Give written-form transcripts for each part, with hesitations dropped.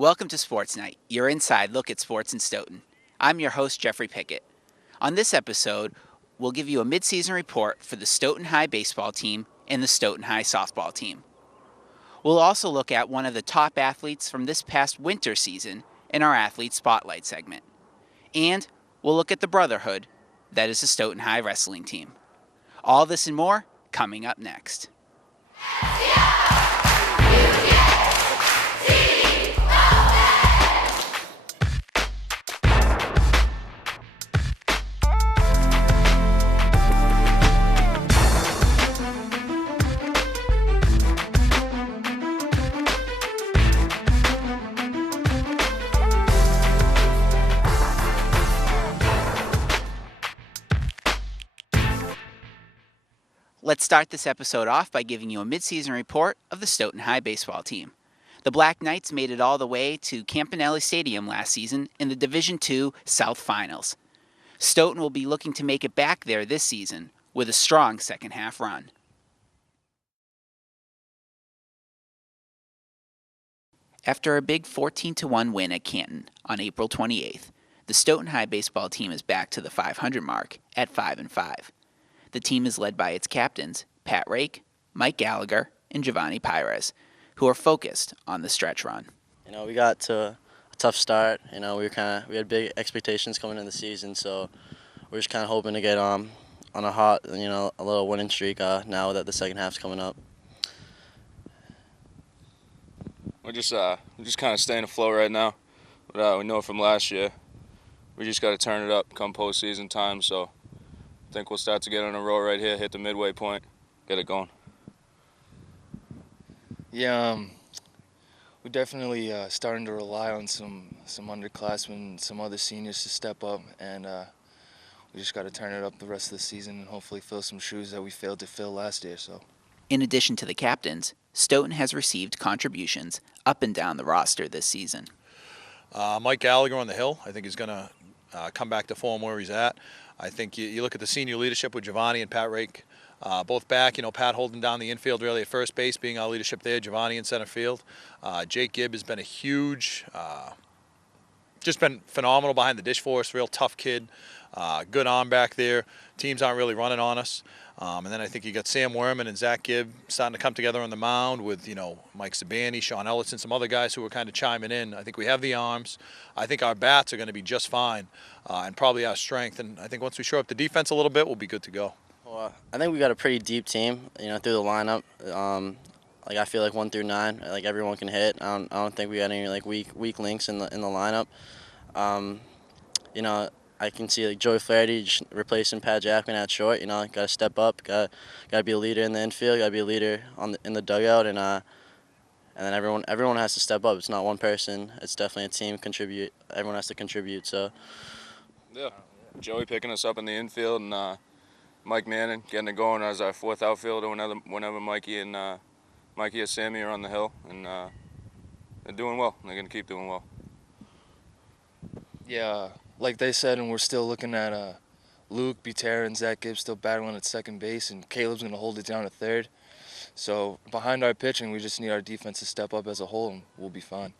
Welcome to Sports Night, your inside look at sports in Stoughton. I'm your host, Jeffrey Pickette. On this episode, we'll give you a midseason report for the Stoughton High baseball team and the Stoughton High softball team. We'll also look at one of the top athletes from this past winter season in our Athlete Spotlight segment. And we'll look at the brotherhood that is the Stoughton High wrestling team. All this and more coming up next. Let's start this episode off by giving you a midseason report of the Stoughton High baseball team. The Black Knights made it all the way to Campanelli Stadium last season in the Division II South Finals. Stoughton will be looking to make it back there this season with a strong second half run. After a big 14-1 win at Canton on April 28th, the Stoughton High baseball team is back to the 500 mark at 5-5. The team is led by its captains, Pat Rake, Mike Gallagher, and Giovanni Pires, who are focused on the stretch run. We got to a tough start. We had big expectations coming into the season, so we're just kind of hoping to get on a hot, a little winning streak now that the second half's coming up. We're just kind of staying afloat right now. But we know from last year, we just got to turn it up come postseason time. So I think we'll start to get on a roll right here, hit the midway point, get it going. Yeah, we're definitely starting to rely on some underclassmen, some other seniors to step up, and we just got to turn it up the rest of the season and hopefully fill some shoes that we failed to fill last year. So, in addition to the captains, Stoughton has received contributions up and down the roster this season. Mike Gallagher on the hill, I think he's going to come back to form where he's at. I think you look at the senior leadership with Giovanni and Pat Rake, both back. Pat holding down the infield really at first base, being our leadership there. Giovanni in center field. Jake Gibb has been a huge, just been phenomenal behind the dish for us. Real tough kid, good arm back there. Teams aren't really running on us. And then I think you got Sam Werman and Zach Gibb starting to come together on the mound with, Mike Sabani, Sean Ellison, some other guys who are kind of chiming in. I think we have the arms. I think our bats are going to be just fine and probably our strength. And I think once we shore up the defense a little bit, we'll be good to go. Well, I think we got a pretty deep team, through the lineup. I feel like 1 through 9, everyone can hit. I don't think we got any weak links in the lineup. I can see Joey Flaherty just replacing Pat Jackman at short. Got to step up. Got to be a leader in the infield. Got to be a leader in the dugout, and then everyone has to step up. It's not one person. It's definitely a team. Contribute. Everyone has to contribute. So. Yeah, Joey picking us up in the infield, and Mike Manning getting it going as our fourth outfielder whenever Mikey and Sammy are on the hill, and they're doing well. They're going to keep doing well. yeah, like they said, and we're still looking at Luke, Butera, and Zach Gibbs still battling at second base, and Caleb's going to hold it down at third. So behind our pitching, we just need our defense to step up as a whole, and we'll be fine.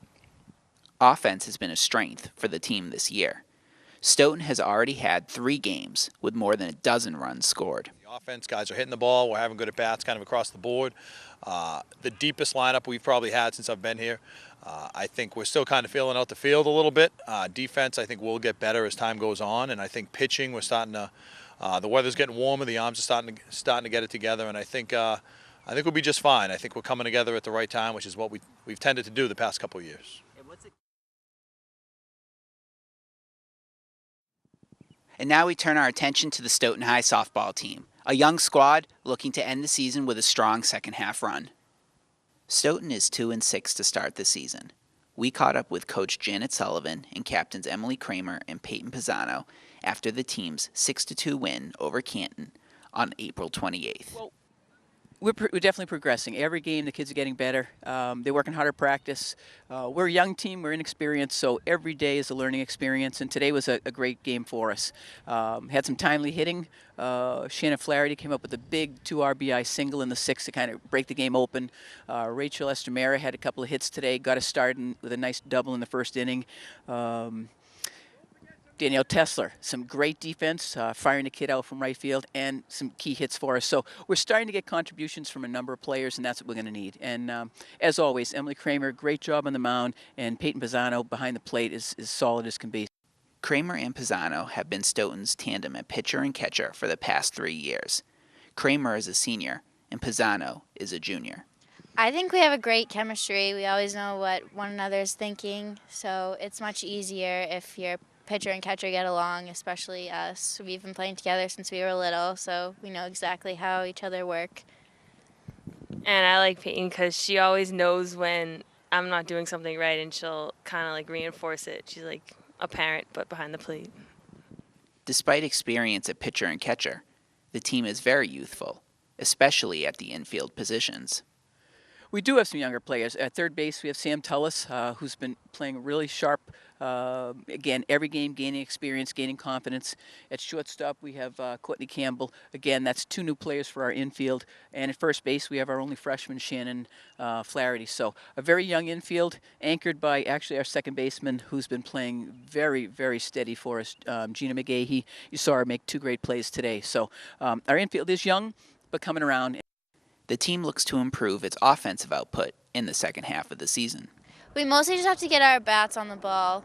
Offense has been a strength for the team this year. Stoughton has already had 3 games with more than a dozen runs scored. The offense, guys are hitting the ball. We're having good at-bats kind of across the board. The deepest lineup we've probably had since I've been here. I think we're still kind of feeling out the field a little bit. Defense, I think, will get better as time goes on. And I think pitching, we're starting to the weather's getting warmer. The arms are starting to get it together. And I think we'll be just fine. I think we're coming together at the right time, which is what we've tended to do the past couple of years. And now we turn our attention to the Stoughton High softball team, a young squad looking to end the season with a strong second-half run. Stoughton is 2-6 to start the season. We caught up with Coach Janet Sullivan and captains Emily Kramer and Peyton Pisano after the team's 6-2 win over Canton on April 28th. Well, We're definitely progressing. Every game, the kids are getting better. They're working harder practice. We're a young team. We're inexperienced, so every day is a learning experience. And today was a great game for us. Had some timely hitting. Shannon Flaherty came up with a big 2 RBI single in the sixth to kind of break the game open. Rachel Estamera had a couple of hits today. Got us started with a nice double in the first inning. Danielle Tesler, some great defense, firing the kid out from right field, and some key hits for us. So we're starting to get contributions from a number of players, and that's what we're going to need. And as always, Emily Kramer, great job on the mound, and Peyton Pisano behind the plate is solid as can be. Kramer and Pisano have been Stoughton's tandem at pitcher and catcher for the past 3 years. Kramer is a senior, and Pisano is a junior. I think we have a great chemistry. We always know what one another is thinking, so it's much easier if your pitcher and catcher get along, especially us. We've been playing together since we were little, so we know exactly how each other work. And I like Peyton because she always knows when I'm not doing something right, and she'll kind of like reinforce it. She's like a parent, but behind the plate. Despite experience at pitcher and catcher, the team is very youthful, especially at the infield positions. We do have some younger players. At third base, we have Sam Tullis, who's been playing really sharp. Again, every game gaining experience, gaining confidence. At shortstop, we have Courtney Campbell. Again, that's 2 new players for our infield. And at first base, we have our only freshman, Shannon Flaherty. So a very young infield, anchored by actually our second baseman, who's been playing very, very steady for us, Gina McGahee. You saw her make 2 great plays today. So our infield is young, but coming around. The team looks to improve its offensive output in the second half of the season. We mostly just have to get our bats on the ball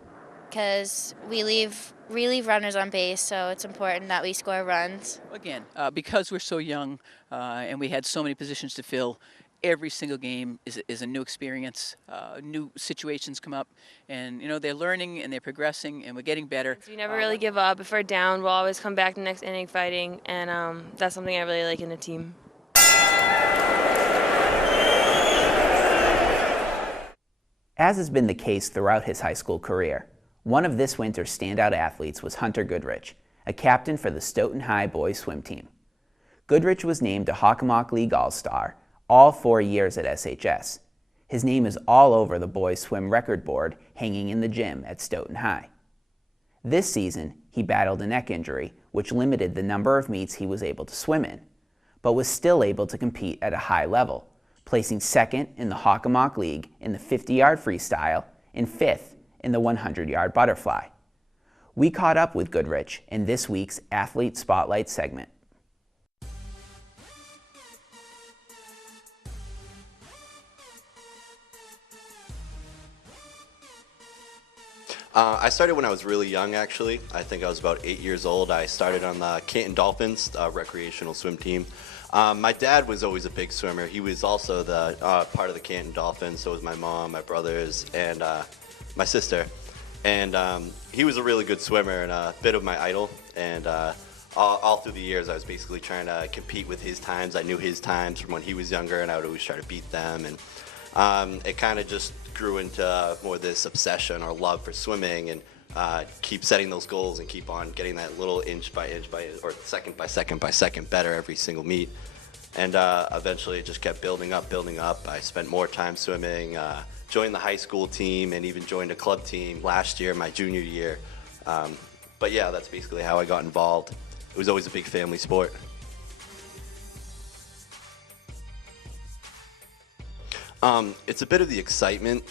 because we leave runners on base, so it's important that we score runs. Again, because we're so young and we had so many positions to fill, every single game is a new experience. New situations come up, and they're learning and they're progressing, and we're getting better. So we never really give up. If we're down, we'll always come back the next inning fighting, and that's something I really like in the team. As has been the case throughout his high school career, one of this winter's standout athletes was Hunter Goodrich, a captain for the Stoughton High boys swim team. Goodrich was named a Hockomock League All-Star all 4 years at SHS. His name is all over the boys swim record board hanging in the gym at Stoughton High. This season, he battled a neck injury, which limited the number of meets he was able to swim in, but was still able to compete at a high level, placing second in the Hockomock League in the 50-yard freestyle and 5th in the 100-yard butterfly. We caught up with Goodrich in this week's Athlete Spotlight segment. I started when I was really young, actually. I think I was about 8 years old. I started on the Canton Dolphins recreational swim team. My dad was always a big swimmer. He was also the part of the Canton Dolphins. So was my mom, my brothers, and my sister. And he was a really good swimmer and a bit of my idol. And all through the years, I was basically trying to compete with his times. I knew his times from when he was younger, and I would always try to beat them. And it kind of just grew into more this obsession or love for swimming, and keep setting those goals and keep on getting that little inch by or second by second better every single meet. And eventually it just kept building up. I spent more time swimming, joined the high school team, and even joined a club team last year, my junior year. But yeah, that's basically how I got involved. It was always a big family sport. It's a bit of the excitement,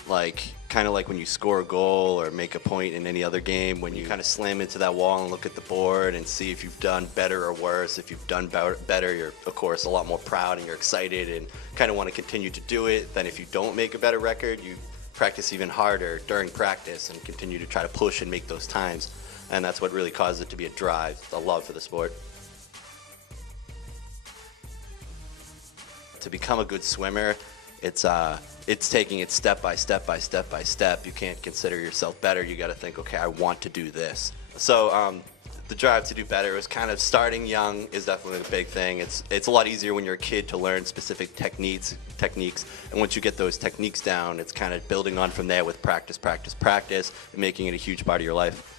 kind of like when you score a goal or make a point in any other game, when you kind of slam into that wall and look at the board and see if you've done better or worse. If you've done better, you're, of course, a lot more proud and you're excited and kind of want to continue to do it. Then if you don't make a better record, you practice even harder during practice and continue to try to push and make those times. And that's what really causes it to be a drive, a love for the sport. To become a good swimmer, it's taking it step by step. You can't consider yourself better. You got to think, okay, I want to do this. So the drive to do better is kind of starting young is definitely the big thing. It's a lot easier when you're a kid to learn specific techniques, and once you get those techniques down, it's kind of building on from there with practice, and making it a huge part of your life.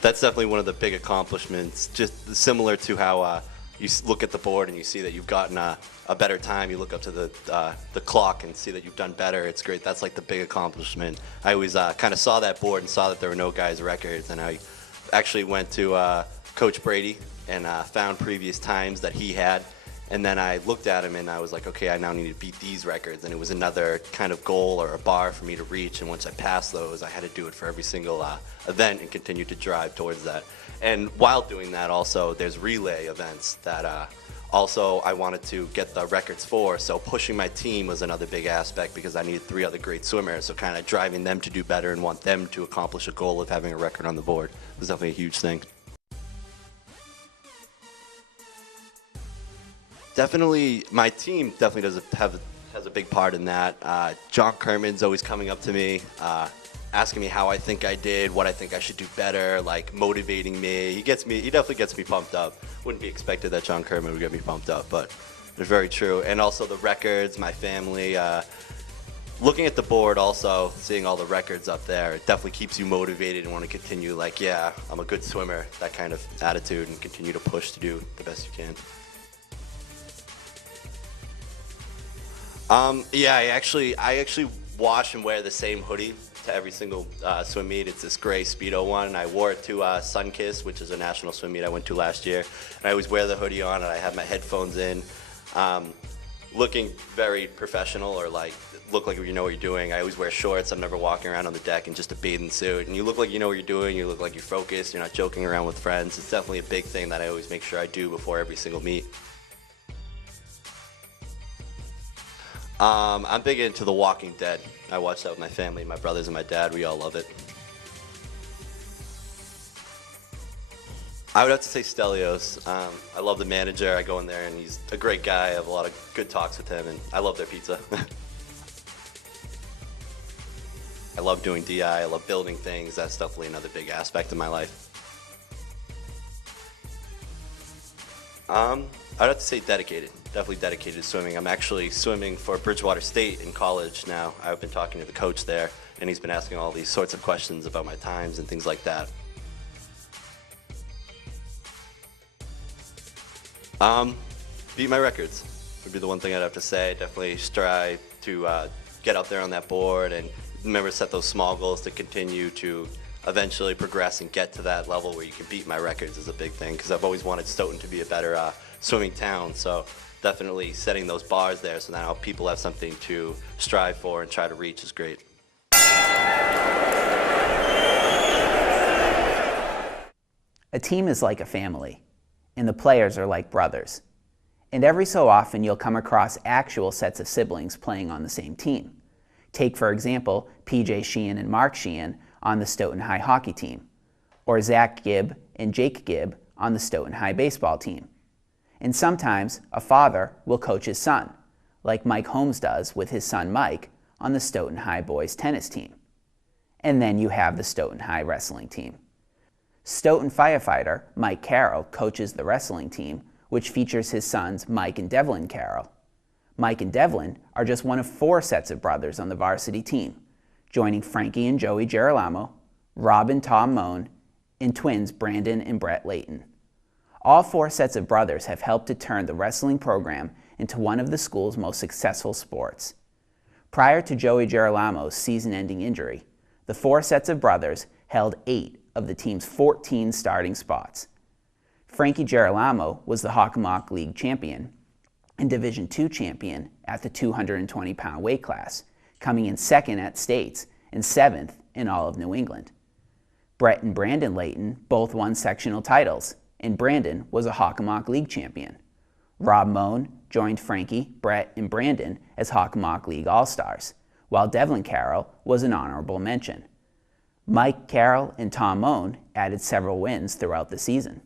that's definitely one of the big accomplishments, just similar to how you look at the board and you see that you've gotten a better time. You look up to the clock and see that you've done better. It's great. That's like the big accomplishment. I always kind of saw that board and saw that there were no guys' records, and I actually went to Coach Brady and found previous times that he had. And then I looked at him and I was like, okay, I now need to beat these records. And it was another kind of goal or a bar for me to reach. And once I passed those, I had to do it for every single event and continue to drive towards that. And while doing that also, there's relay events that also I wanted to get the records for. So pushing my team was another big aspect because I needed 3 other great swimmers. So kind of driving them to do better and want them to accomplish a goal of having a record on the board was definitely a huge thing. Definitely, my team definitely has a big part in that. John Kerman's always coming up to me, asking me how I think I did, what I think I should do better, like motivating me. He definitely gets me pumped up. Wouldn't be expected that John Kerman would get me pumped up, but it's very true. And also the records, my family. Looking at the board also, seeing all the records up there, it definitely keeps you motivated and want to continue like, yeah, I'm a good swimmer, that kind of attitude, and continue to push to do the best you can. Yeah, I actually wash and wear the same hoodie to every single swim meet. It's this gray Speedo one. I wore it to Sunkiss, which is a national swim meet I went to last year. And I always wear the hoodie on, and I have my headphones in, looking very professional or like look like you know what you're doing. I always wear shorts. I'm never walking around on the deck in just a bathing suit. And you look like you know what you're doing. You look like you're focused. You're not joking around with friends. It's definitely a big thing that I always make sure I do before every single meet. I'm big into The Walking Dead. I watch that with my family, my brothers and my dad. We all love it. I would have to say Stelios. I love the manager. I go in there and he's a great guy. I have a lot of good talks with him, and I love their pizza. I love doing DI. I love building things. That's definitely another big aspect of my life. I'd have to say dedicated. Definitely dedicated to swimming. I'm actually swimming for Bridgewater State in college now. I've been talking to the coach there, and he's been asking all these sorts of questions about my times and things like that. Beat my records would be the one thing I'd have to say. Definitely strive to get out there on that board and remember to set those small goals to continue to eventually progress and get to that level where you can beat my records is a big thing, because I've always wanted Stoughton to be a better swimming town. So definitely setting those bars there so now people have something to strive for and try to reach is great. A team is like a family, and the players are like brothers. And every so often you'll come across actual sets of siblings playing on the same team. Take, for example, PJ Sheehan and Mark Sheehan on the Stoughton High hockey team, or Zach Gibb and Jake Gibb on the Stoughton High baseball team. And sometimes a father will coach his son, like Mike Holmes does with his son Mike on the Stoughton High boys tennis team. And then you have the Stoughton High wrestling team. Stoughton firefighter Mike Carroll coaches the wrestling team, which features his sons Mike and Devlin Carroll. Mike and Devlin are just one of 4 sets of brothers on the varsity team, joining Frankie and Joey Girolamo, Rob and Tom Moan, and twins Brandon and Brett Layton. All 4 sets of brothers have helped to turn the wrestling program into one of the school's most successful sports. Prior to Joey Girolamo's season-ending injury, the 4 sets of brothers held 8 of the team's 14 starting spots. Frankie Girolamo was the Hockomock League champion and Division II champion at the 220-pound weight class, coming in 2nd at states and 7th in all of New England. Brett and Brandon Layton both won sectional titles, and Brandon was a Hockomock League champion. Rob Moan joined Frankie, Brett, and Brandon as Hockomock League All-Stars, while Devlin Carroll was an honorable mention. Mike Carroll and Tom Moan added several wins throughout the season.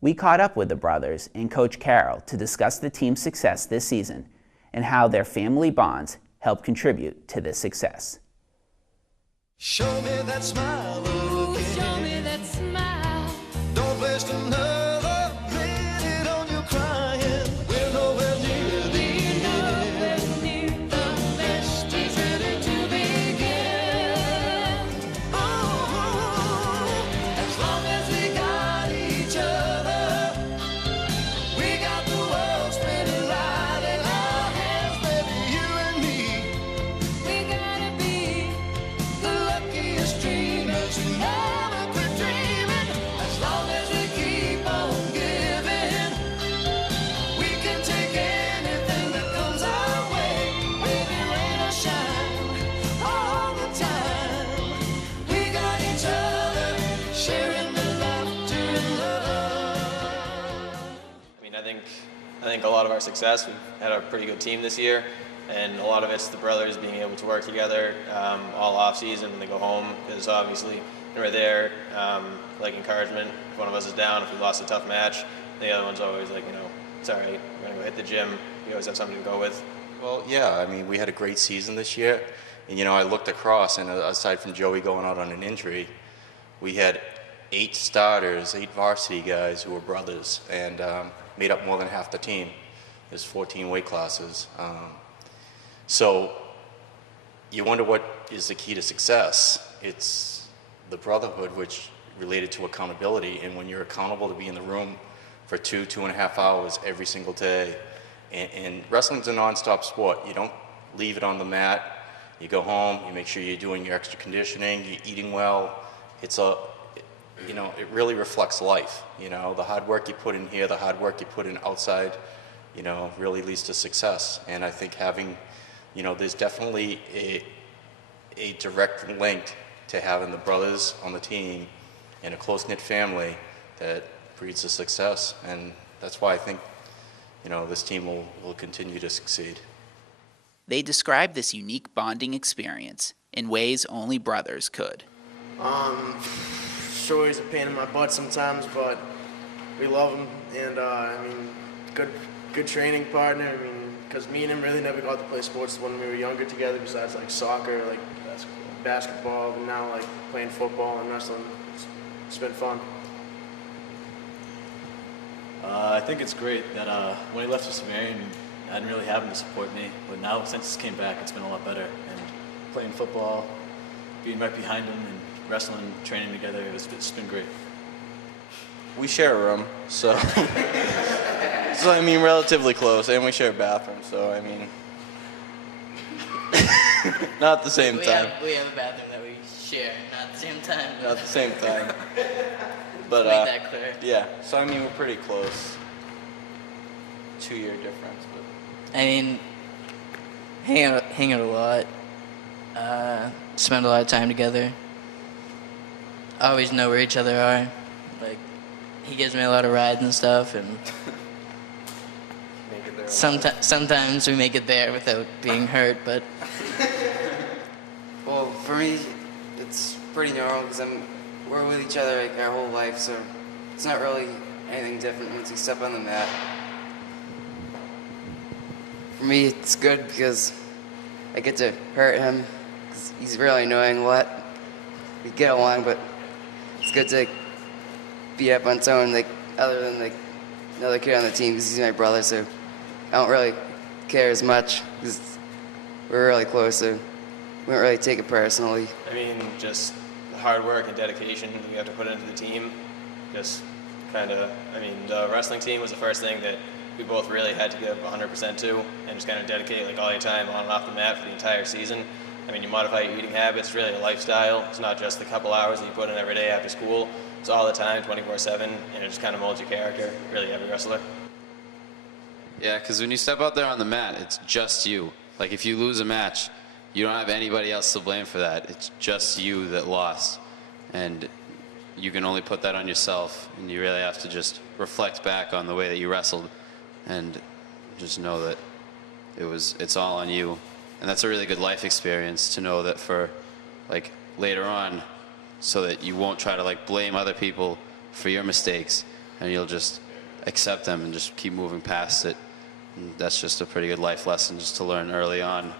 We caught up with the brothers and Coach Carroll to discuss the team's success this season and how their family bonds helped contribute to this success. Show me that smile again. Show me that smile. Don't waste another minute on your crying. We're nowhere near the end. The best is ready to begin. Oh, as long I think a lot of our success, we've had a pretty good team this year, and a lot of it's the brothers being able to work together all off season when they go home, because obviously we're there, like encouragement. If one of us is down, if we lost a tough match, the other one's always like, it's all right, we're gonna go hit the gym. We always have something to go with. Well, yeah, I mean, we had a great season this year, and I looked across, and aside from Joey going out on an injury, we had 8 starters, 8 varsity guys who were brothers, and made up more than half the team. There's 14 weight classes. So you wonder what is the key to success. It's the brotherhood, which related to accountability, and when you're accountable to be in the room for 2.5 hours every single day. And wrestling's a non-stop sport. You don't leave it on the mat. You go home, you make sure you're doing your extra conditioning, you're eating well. It really reflects life. The hard work you put in here, the hard work you put in outside, really leads to success. And I think having, there's definitely a direct link to having the brothers on the team and a close-knit family that breeds the success. And that's why I think, this team will continue to succeed. They describe this unique bonding experience in ways only brothers could. Sure, he's a pain in my butt sometimes, but we love him, and good training partner. Because me and him really never got to play sports when we were younger together, besides like soccer, like basketball, and now like playing football and wrestling. It's been fun. I think it's great that when he left for Sumerian, I didn't really have him to support me, but now since he came back, it's been a lot better. And playing football, being right behind him, and wrestling, training together, it's been great. We share a room, so relatively close, and we share a bathroom, so not at the same time. We have a bathroom that we share, not at the same time. Not at the same time. But Let's make that clear. Yeah, so we're pretty close. 2-year difference, but hang out a lot. Spend a lot of time together. Always know where each other are. Like, he gives me a lot of rides and stuff, and sometimes we make it there without being hurt, but well, for me, it's pretty normal because we're with each other like our whole life, so it's not really anything different once you step on the mat. For me, it's good because I get to hurt him because he's really annoying a lot. We get along, but it's good to be up on someone other than another kid on the team because he's my brother, so I don't really care as much because we're really close, so we don't really take it personally. Just the hard work and dedication that we have to put into the team. Just the wrestling team was the first thing that we both really had to give 100% to, and just dedicate all your time on and off the mat for the entire season. You modify your eating habits, it's really a lifestyle. It's not just the couple hours that you put in every day after school. It's all the time, 24/7, and it just molds your character, really every wrestler. Yeah, because when you step out there on the mat, it's just you. Like, if you lose a match, you don't have anybody else to blame for that. It's just you that lost. And you can only put that on yourself, and you really have to just reflect back on the way that you wrestled and just know that it's all on you. And that's a really good life experience to know that for later on, so that you won't try to blame other people for your mistakes, and you'll just accept them and just keep moving past it. And that's just a pretty good life lesson just to learn early on.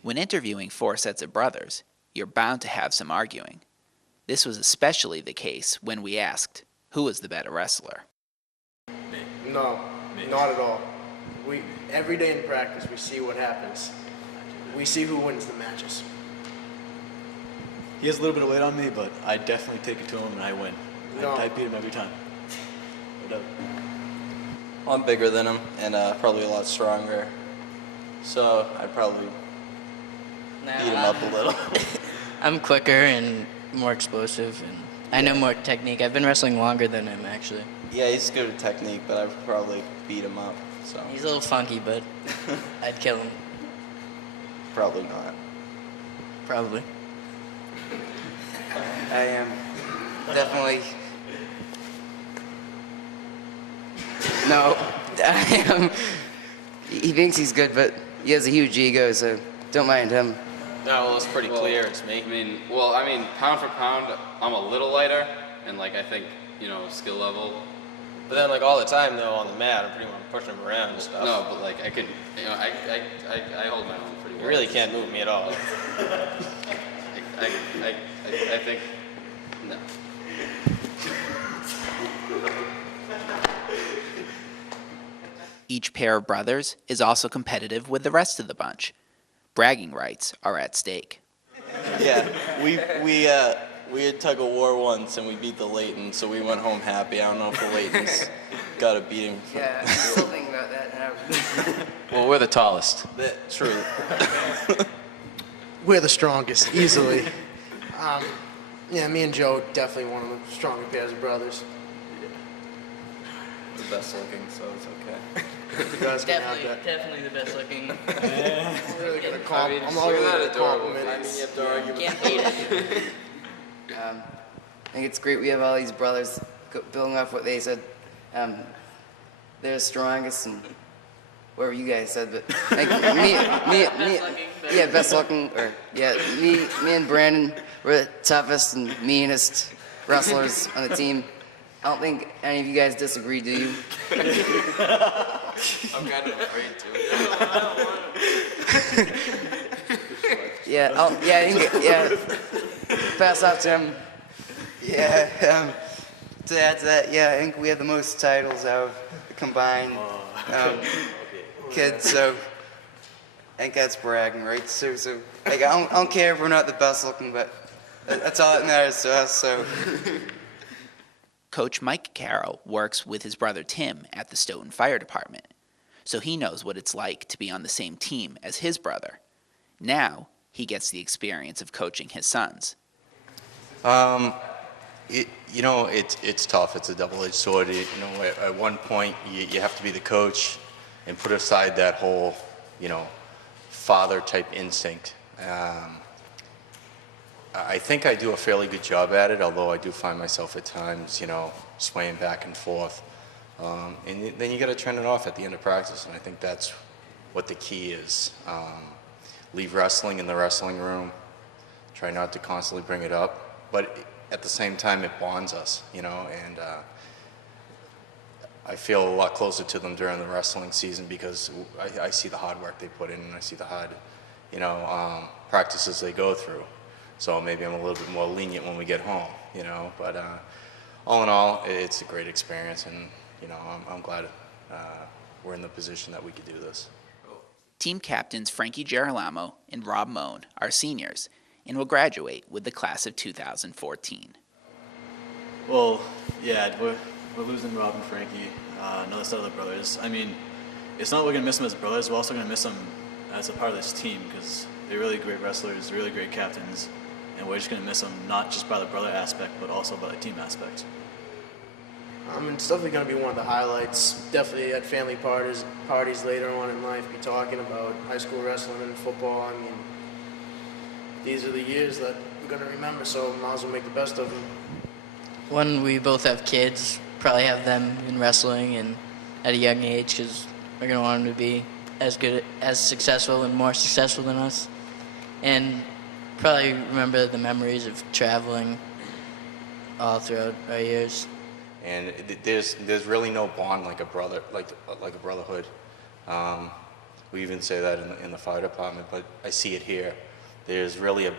When interviewing 4 sets of brothers, you're bound to have some arguing. This was especially the case when we asked, who was the better wrestler? No, not at all. Every day in practice, we see what happens. We see who wins the matches. He has a little bit of weight on me, but I definitely take it to him and I win. No. I beat him every time. No doubt. I'm bigger than him and probably a lot stronger, so I'd probably beat him up a little. I'm quicker and more explosive, and I know more technique. I've been wrestling longer than him, actually. Yeah, he's good at technique, but I'd probably beat him up. So He's a little funky, but I'd kill him. Probably not. Probably. I am definitely. No, He thinks he's good, but he has a huge ego, so don't mind him. No, well, it's pretty clear it's me. I mean, pound for pound, I'm a little lighter, and like I think, skill level. But then, like all the time though, on the mat, I'm pretty much pushing him around and stuff. No, but like I could, I hold my own pretty well. You really can't move me at all. I think, no. Each pair of brothers is also competitive with the rest of the bunch. Bragging rights are at stake. Yeah, we had tug of war once and we beat the Layton, so we went home happy. I don't know if the Laytons got to beat him. Yeah, I'm still thinking about that now. Well, we're the tallest. True. We're the strongest, easily. Yeah, me and Joe definitely one of the stronger pairs of brothers. The best looking, so it's okay. You guys can have that. Definitely the best looking. I'm really gonna call. I'm still always not gonna adorable. compliment. You have to argue with Can't beat it. I think it's great we have all these brothers building off what they said. They're the strongest, and whatever you guys said, but like best looking, or me and Brandon were the toughest and meanest wrestlers on the team. I don't think any of you guys disagree, do you? I'm kind of afraid to. Pass off to him. To add to that, I think we have the most titles out of the combined kids, so I think that's bragging, right? So like, I don't care if we're not the best looking, but that's all that matters to us, so. Coach Mike Carroll works with his brother Tim at the Stoughton Fire Department, so he knows what it's like to be on the same team as his brother. Now he gets the experience of coaching his sons. It's tough. It's a double-edged sword. At one point you have to be the coach and put aside that whole, father-type instinct. I think I do a fairly good job at it, although I do find myself at times, swaying back and forth. And then you got to turn it off at the end of practice, and I think that's what the key is. Leave wrestling in the wrestling room. Try not to constantly bring it up, but at the same time, it bonds us, and I feel a lot closer to them during the wrestling season because I see the hard work they put in, and I see the hard, practices they go through. So maybe I'm a little bit more lenient when we get home, but all in all, it's a great experience, and, I'm glad we're in the position that we could do this. Team captains Frankie Girolamo and Rob Moan are seniors and will graduate with the class of 2014. Well, we're losing Rob and Frankie, another set of the brothers. I mean, it's not that we're going to miss them as brothers, we're also going to miss them as a part of this team because they're really great wrestlers, really great captains, and we're just going to miss them not just by the brother aspect, but also by the team aspect. It's definitely going to be one of the highlights. Definitely at family parties later on in life, be talking about high school wrestling and football. These are the years that we're going to remember, so might as well make the best of them. When we both have kids, probably have them in wrestling and at a young age because we're going to want them to be as good, as successful and more successful than us. And probably remember the memories of traveling all throughout our years. And there's really no bond like a brother, like a brotherhood. We even say that in the fire department, but I see it here. There's really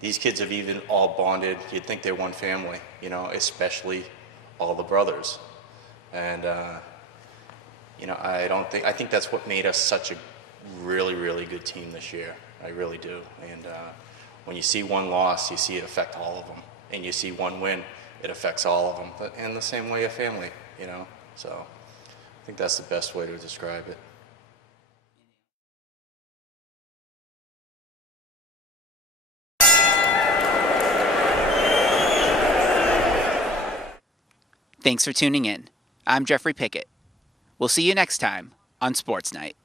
these kids have even all bonded. You'd think they're one family, especially all the brothers. And I think that's what made us such a really, really good team this year. I really do. And when you see one loss, you see it affect all of them. And you see one win, it affects all of them. But in the same way, a family, So I think that's the best way to describe it. Thanks for tuning in. I'm Jeffrey Pickette. We'll see you next time on Sports Night.